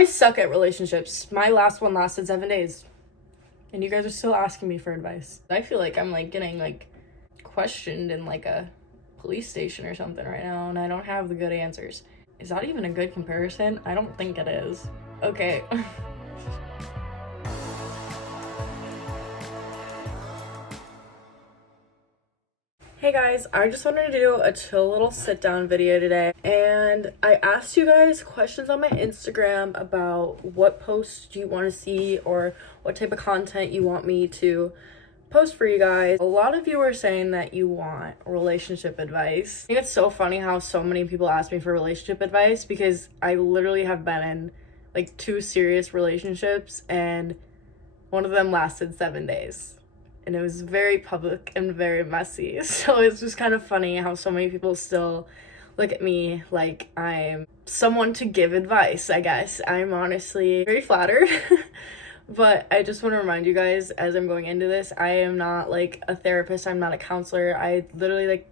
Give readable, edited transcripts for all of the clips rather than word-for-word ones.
I suck at relationships. My last one lasted 7 days. And you guys are still asking me for advice. I feel like I'm like getting like questioned in like a police station or something right now, and I don't have the good answers. Is that even a good comparison? I don't think it is. Okay. Hey guys, I just wanted to do a chill little sit down video today, and I asked you guys questions on my Instagram about what posts you want to see or what type of content you want me to post for you guys. A lot of you are saying that you want relationship advice. I think it's so funny how so many people ask me for relationship advice because I literally have been in like 2 serious relationships, and one of them lasted 7 days. And it was very public and very messy. So it's just kind of funny how so many people still look at me like I'm someone to give advice, I guess. I'm honestly very flattered. But I just want to remind you guys, as I'm going into this, I am not like a therapist. I'm not a counselor. I literally like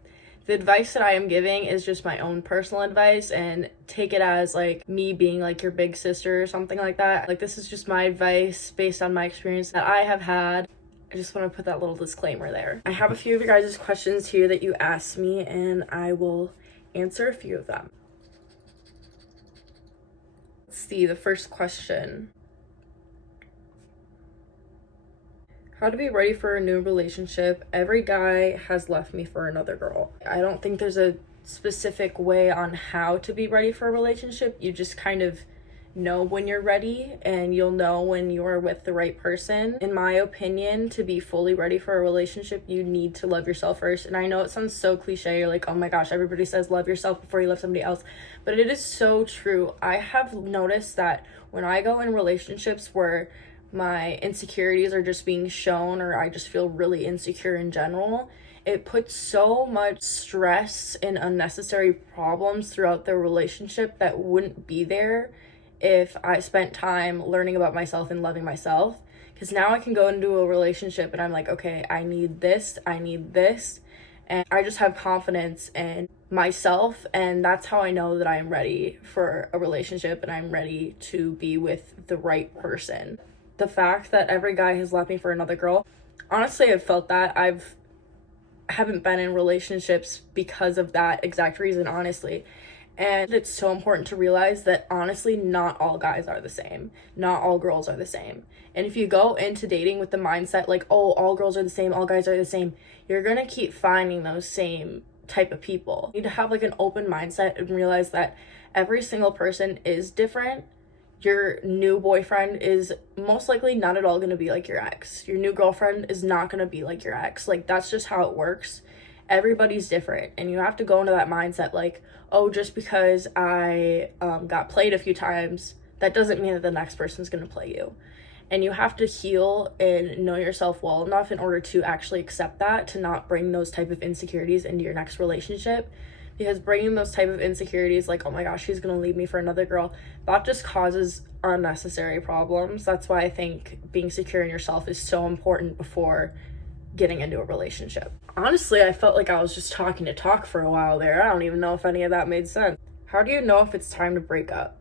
the advice that I am giving is just my own personal advice, and take it as like me being like your big sister or something like that. Like, this is just my advice based on my experience that I have had. I just want to put that little disclaimer there. I have a few of your guys' questions here that you asked me, and I will answer a few of them. Let's see, the first question. How to be ready for a new relationship? Every guy has left me for another girl. I don't think there's a specific way on how to be ready for a relationship. You just kind of know when you're ready, and you'll know when you're with the right person. In my opinion, to be fully ready for a relationship, you need to love yourself first. And I know it sounds so cliche, you're like, oh my gosh, everybody says love yourself before you love somebody else, but it is so true. I have noticed that when I go in relationships where my insecurities are just being shown, or I just feel really insecure in general, it puts so much stress and unnecessary problems throughout the relationship that wouldn't be there if I spent time learning about myself and loving myself. Because now I can go into a relationship and I'm like, okay, I need this, and I just have confidence in myself, and that's how I know that I am ready for a relationship and I'm ready to be with the right person. The fact that every guy has left me for another girl, honestly, I've felt that. Haven't been in relationships because of that exact reason, honestly. And it's so important to realize that, honestly, not all guys are the same. Not all girls are the same. And if you go into dating with the mindset like, oh, all girls are the same, all guys are the same, you're going to keep finding those same type of people. You need to have like an open mindset and realize that every single person is different. Your new boyfriend is most likely not at all going to be like your ex. Your new girlfriend is not going to be like your ex. Like, that's just how it works. Everybody's different, and you have to go into that mindset like, oh, just because I got played a few times, that doesn't mean that the next person's going to play you. And you have to heal and know yourself well enough in order to actually accept that, to not bring those type of insecurities into your next relationship. Because bringing those type of insecurities like, oh my gosh, she's going to leave me for another girl, that just causes unnecessary problems. That's why I think being secure in yourself is so important before getting into a relationship. Honestly, I felt like I was just talking to talk for a while there. I don't even know if any of that made sense. How do you know if it's time to break up?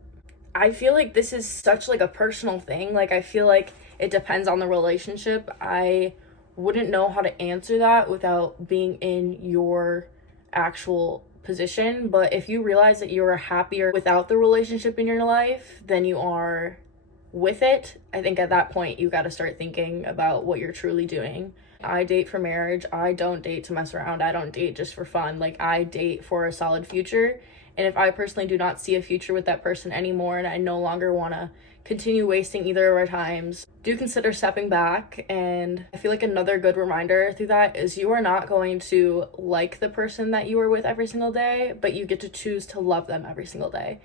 I feel like this is such like a personal thing. Like, I feel like it depends on the relationship. I wouldn't know how to answer that without being in your actual position. But if you realize that you're happier without the relationship in your life than you are with it, I think at that point you got to start thinking about what you're truly doing. I date for marriage. I don't date to mess around. I don't date just for fun. Like, I date for a solid future. And if I personally do not see a future with that person anymore, and I no longer want to continue wasting either of our times, do consider stepping back. And I feel like another good reminder through that is you are not going to like the person that you are with every single day, but you get to choose to love them every single day.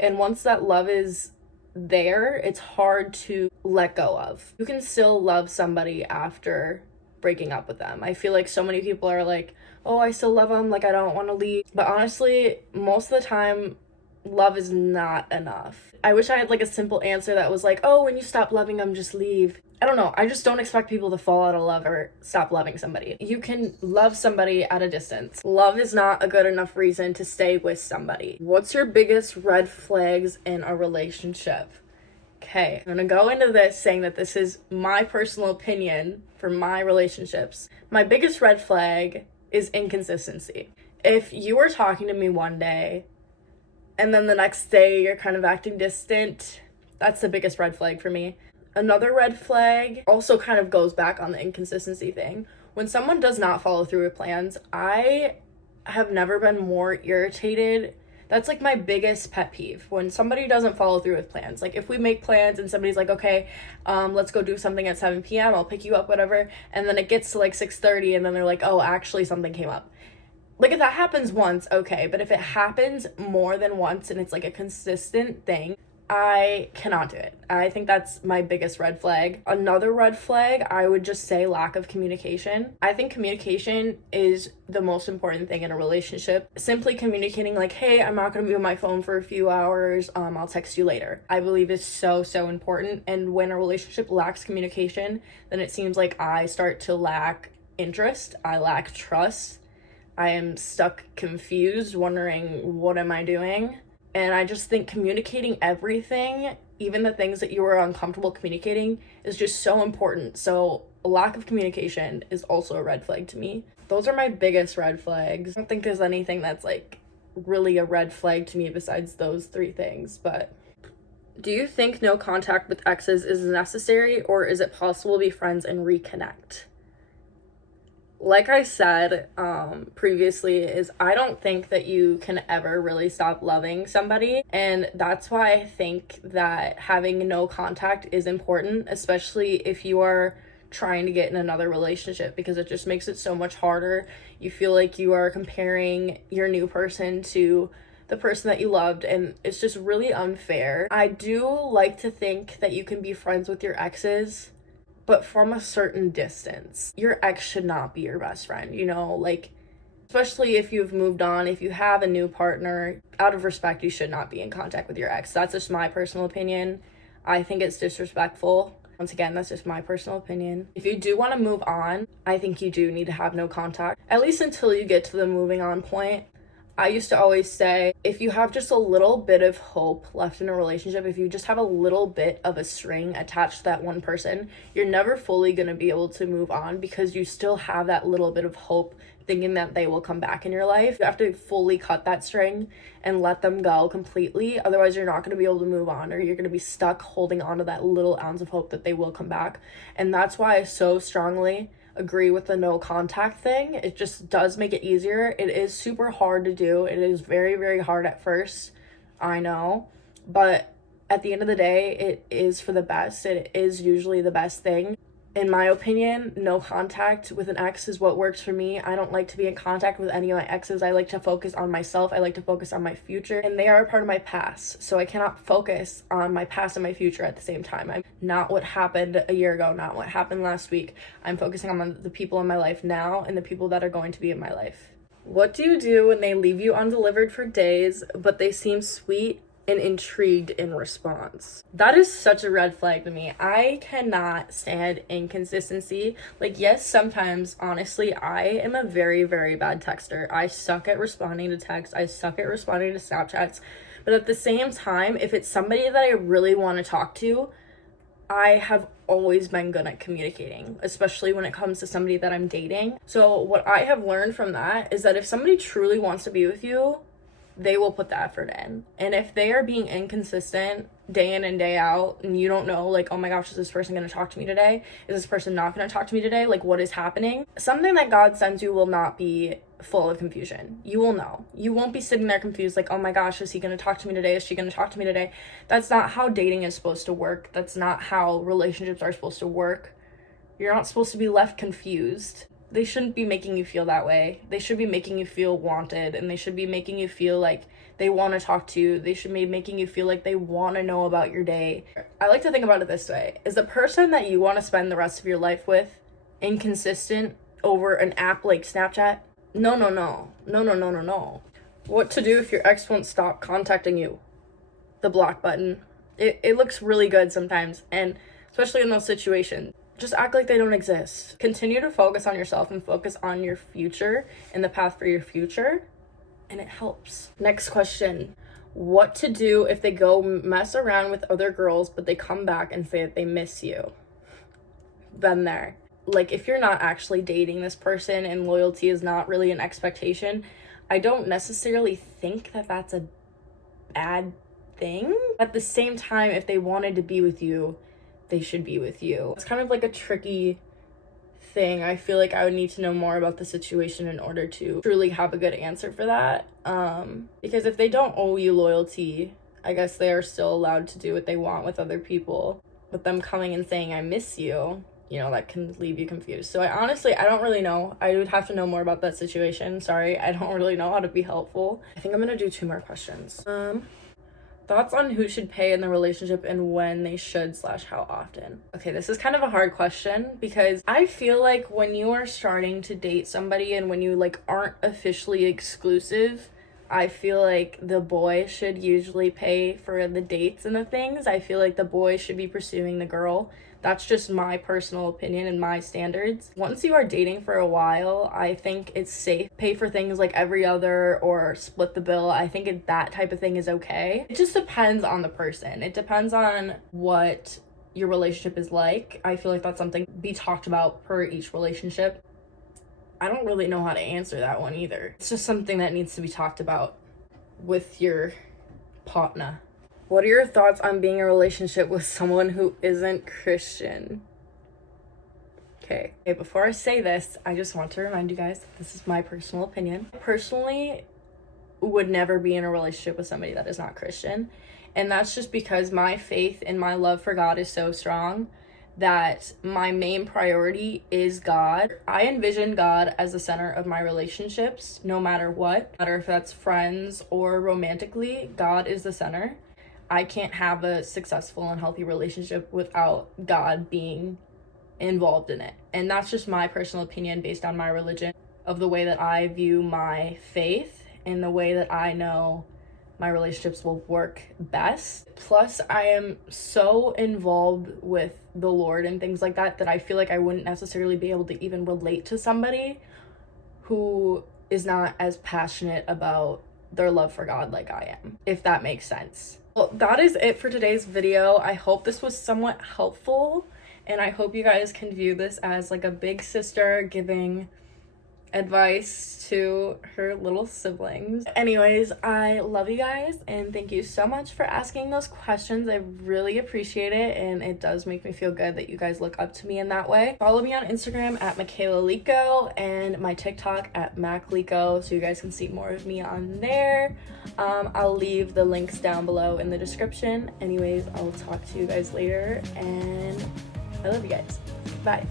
And once that love is there, it's hard to let go of. You can still love somebody after breaking up with them. I feel like so many people are like, oh, I still love them, like I don't want to leave. But honestly, most of the time, love is not enough. I wish I had like a simple answer that was like, oh, when you stop loving them, just leave. I don't know. I just don't expect people to fall out of love or stop loving somebody. You can love somebody at a distance. Love is not a good enough reason to stay with somebody. What's your biggest red flags in a relationship? Okay, I'm gonna go into this saying that this is my personal opinion for my relationships. My biggest red flag is inconsistency. If you were talking to me one day and then the next day you're kind of acting distant, that's the biggest red flag for me. Another red flag also kind of goes back on the inconsistency thing. When someone does not follow through with plans, I have never been more irritated. That's like my biggest pet peeve, when somebody doesn't follow through with plans. Like if we make plans and somebody's like, okay, let's go do something at 7 p.m., I'll pick you up, whatever, and then it gets to like 6:30 and then they're like, oh, actually something came up. Like if that happens once, okay, but if it happens more than once and it's like a consistent thing, I cannot do it. I think that's my biggest red flag. Another red flag, I would just say lack of communication. I think communication is the most important thing in a relationship. Simply communicating like, hey, I'm not going to be on my phone for a few hours. I'll text you later. I believe is so important. And when a relationship lacks communication, then it seems like I start to lack interest. I lack trust. I am stuck confused, wondering, what am I doing? And I just think communicating everything, even the things that you are uncomfortable communicating, is just so important. So a lack of communication is also a red flag to me. Those are my biggest red flags. I don't think there's anything that's like really a red flag to me besides those three things. But do you think no contact with exes is necessary, or is it possible to be friends and reconnect? Like I said previously, is I don't think that you can ever really stop loving somebody, and that's why I think that having no contact is important, especially if you are trying to get in another relationship, because it just makes it so much harder. You feel like you are comparing your new person to the person that you loved, and it's just really unfair. I do like to think that you can be friends with your exes, but from a certain distance. Your ex should not be your best friend, you know, like, especially if you've moved on, if you have a new partner, out of respect, you should not be in contact with your ex. That's just my personal opinion. I think it's disrespectful. Once again, that's just my personal opinion. If you do want to move on, I think you do need to have no contact, at least until you get to the moving on point. I used to always say, if you have just a little bit of hope left in a relationship, if you just have a little bit of a string attached to that one person, you're never fully going to be able to move on, because you still have that little bit of hope thinking that they will come back in your life. You have to fully cut that string and let them go completely. Otherwise, you're not going to be able to move on, or you're going to be stuck holding on to that little ounce of hope that they will come back. And that's why I so strongly agree with the no contact thing. It just does make it easier. It is super hard to do. It is very hard at first, I know, but at the end of the day, it is for the best. It is usually the best thing. In my opinion, no contact with an ex is what works for me. I don't like to be in contact with any of my exes. I like to focus on myself. I like to focus on my future, and they are a part of my past. So I cannot focus on my past and my future at the same time. I'm not what happened a year ago, not what happened last week. I'm focusing on the people in my life now and the people that are going to be in my life. What do you do when they leave you undelivered for days, but they seem sweet and intrigued in response? That is such a red flag to me. I cannot stand inconsistency. Like, yes, sometimes, honestly, I am a very bad texter. I suck at responding to texts. I suck at responding to Snapchats. But at the same time, if it's somebody that I really want to talk to, I have always been good at communicating, especially when it comes to somebody that I'm dating. So what I have learned from that is that if somebody truly wants to be with you, they will put the effort in. And if they are being inconsistent day in and day out, and you don't know, like, oh my gosh, is this person going to talk to me today? Is this person not going to talk to me today? Like, what is happening? Something that God sends you will not be full of confusion. You will know. You won't be sitting there confused, like, oh my gosh, is he going to talk to me today? Is she going to talk to me today? That's not how dating is supposed to work. That's not how relationships are supposed to work. You're not supposed to be left confused. They shouldn't be making you feel that way. They should be making you feel wanted, and they should be making you feel like they want to talk to you. They should be making you feel like they want to know about your day. I like to think about it this way. Is the person that you want to spend the rest of your life with inconsistent over an app like Snapchat? No. What to do if your ex won't stop contacting you? The block button. It looks really good sometimes, and especially in those situations. Just act like they don't exist. Continue to focus on yourself and focus on your future and the path for your future, and it helps. Next question. what to do if they go mess around with other girls, but they come back and say that they miss you. Been there. Like, if you're not actually dating this person and loyalty is not really an expectation, I don't necessarily think that that's a bad thing. At the same time, if they wanted to be with you, they should be with you. It's kind of like a tricky thing. I feel like I would need to know more about the situation in order to truly have a good answer for that. Because if they don't owe you loyalty, I guess they are still allowed to do what they want with other people. But them coming and saying, I miss you, you know, that can leave you confused. So I don't really know. I would have to know more about that situation. Sorry, I don't really know how to be helpful. I think I'm gonna do 2 more questions. Thoughts on who should pay in the relationship and when they should / how often? Okay, this is kind of a hard question because I feel like when you are starting to date somebody and when you like aren't officially exclusive, I feel like the boy should usually pay for the dates and the things. I feel like the boy should be pursuing the girl. That's just my personal opinion and my standards. Once you are dating for a while, I think it's safe. Pay for things like every other or split the bill. I think that type of thing is okay. It just depends on the person. It depends on what your relationship is like. I feel like that's something to be talked about per each relationship. I don't really know how to answer that one either. It's just something that needs to be talked about with your partner. What are your thoughts on being in a relationship with someone who isn't Christian? Okay, before I say this, I just want to remind you guys, this is my personal opinion. I personally would never be in a relationship with somebody that is not Christian. And that's just because my faith and my love for God is so strong that my main priority is God. I envision God as the center of my relationships, no matter what. No matter if that's friends or romantically, God is the center. I can't have a successful and healthy relationship without God being involved in it. And that's just my personal opinion based on my religion, of the way that I view my faith and the way that I know my relationships will work best. Plus, I am so involved with the Lord and things like that I feel like I wouldn't necessarily be able to even relate to somebody who is not as passionate about their love for God like I am, if that makes sense. Well, that is it for today's video. I hope this was somewhat helpful, and I hope you guys can view this as like a big sister giving advice to her little siblings. Anyways, I love you guys, and thank you so much for asking those questions. I really appreciate it, and it does make me feel good that you guys look up to me in that way. Follow me on Instagram at makaylaleko and my TikTok at makleko so you guys can see more of me on there. I'll leave the links down below in the description. Anyways, I'll talk to you guys later, and I love you guys. Bye.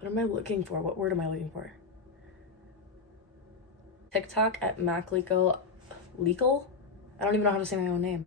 What am I looking for? What word am I looking for? TikTok at makleko. Legal? I don't even know how to say my own name.